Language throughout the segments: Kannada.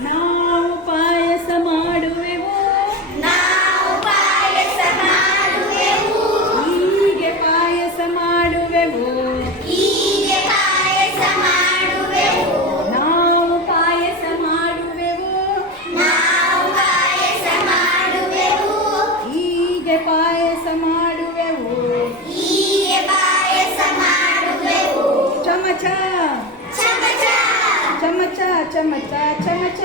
ನಾವು ಪಾಯಸ ಮಾಡುವೆವು. ಹೀಗೆ ಪಾಯಸ ಮಾಡುವೆವು. ನಾವು ಪಾಯಸ ಮಾಡುವೆವು. ಹೀಗೆ ಪಾಯಸ ಮಾಡುವೆವು. ಚಮಚ ಚಮಚ ಚಮಚ ಚಮಚ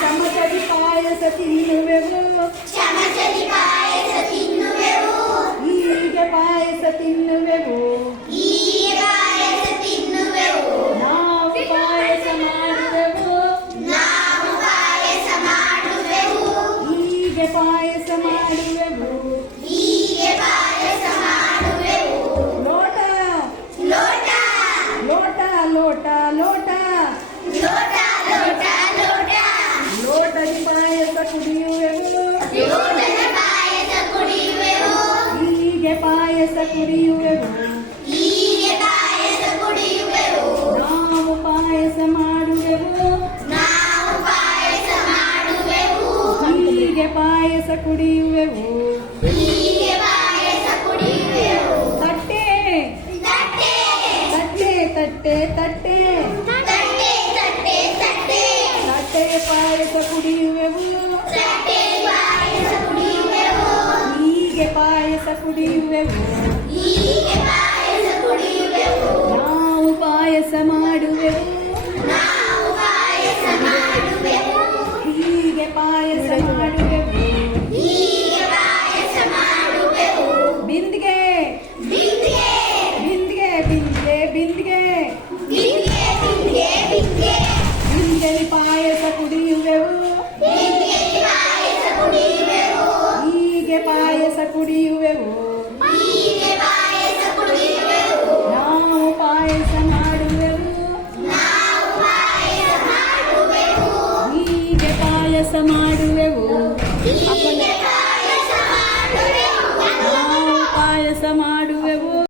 ಚಮಚದಿ ಪಾಯಸ ತಿನ್ನುವೆವು. ಹೀಗೆ ಪಾಯಸ ತಿನ್ನುವೆವು. ನಾವು ಪಾಯಸ ಮಾಡುವೆವು. ಹೀಗೆ ಪಾಯಸ ಮಾಡುವೆವು. ಲೋಟ ಲೋಟ ಲೋಟ ಲೋಟ ಲೋಟದಿ ಪಾಯಸ ಕುಡಿಯುವೆವು. ಹೀಗೆ ಪಾಯಸ ಕುಡಿಯುವೆವು. ನಾವು ಪಾಯಸ ಮಾಡುವೆವು. ಹೀಗೆ ಪಾಯಸ ಕುಡಿಯುವೆವು. ತಟ್ಟೆ ತಟ್ಟೆ ತಟ್ಟೆ ತಟ್ಟೆಯ ಪಾಯಸ ಕುಡಿಯುವೆವು. ಹೀಗೆ ಪಾಯಸ ಕುಡಿಯುವೆವು. ನಾವು ಪಾಯಸ ಮಾಡುವೆವು. ಹೀಗೆ ಪಾಯಸ ಮಾಡುವೆವು. ಬಿಂದಿಗೆ ಬಿಂದಿಗೆ ಬಿಂದಿಗೆ ಬಿಂದಿಗೆ ಬಿಂದಿಗೆಲಿ ಪಾಯಸ ಕುಡಿಯುವೆವು. ಹೀಗೆ ಪಾಯಸ ಕುಡಿಯುವೆವು. ನಾವು ಪಾಯಸ ಮಾಡುವೆವು. ಹೀಗೆ ಪಾಯಸ ಮಾಡುವೆವು.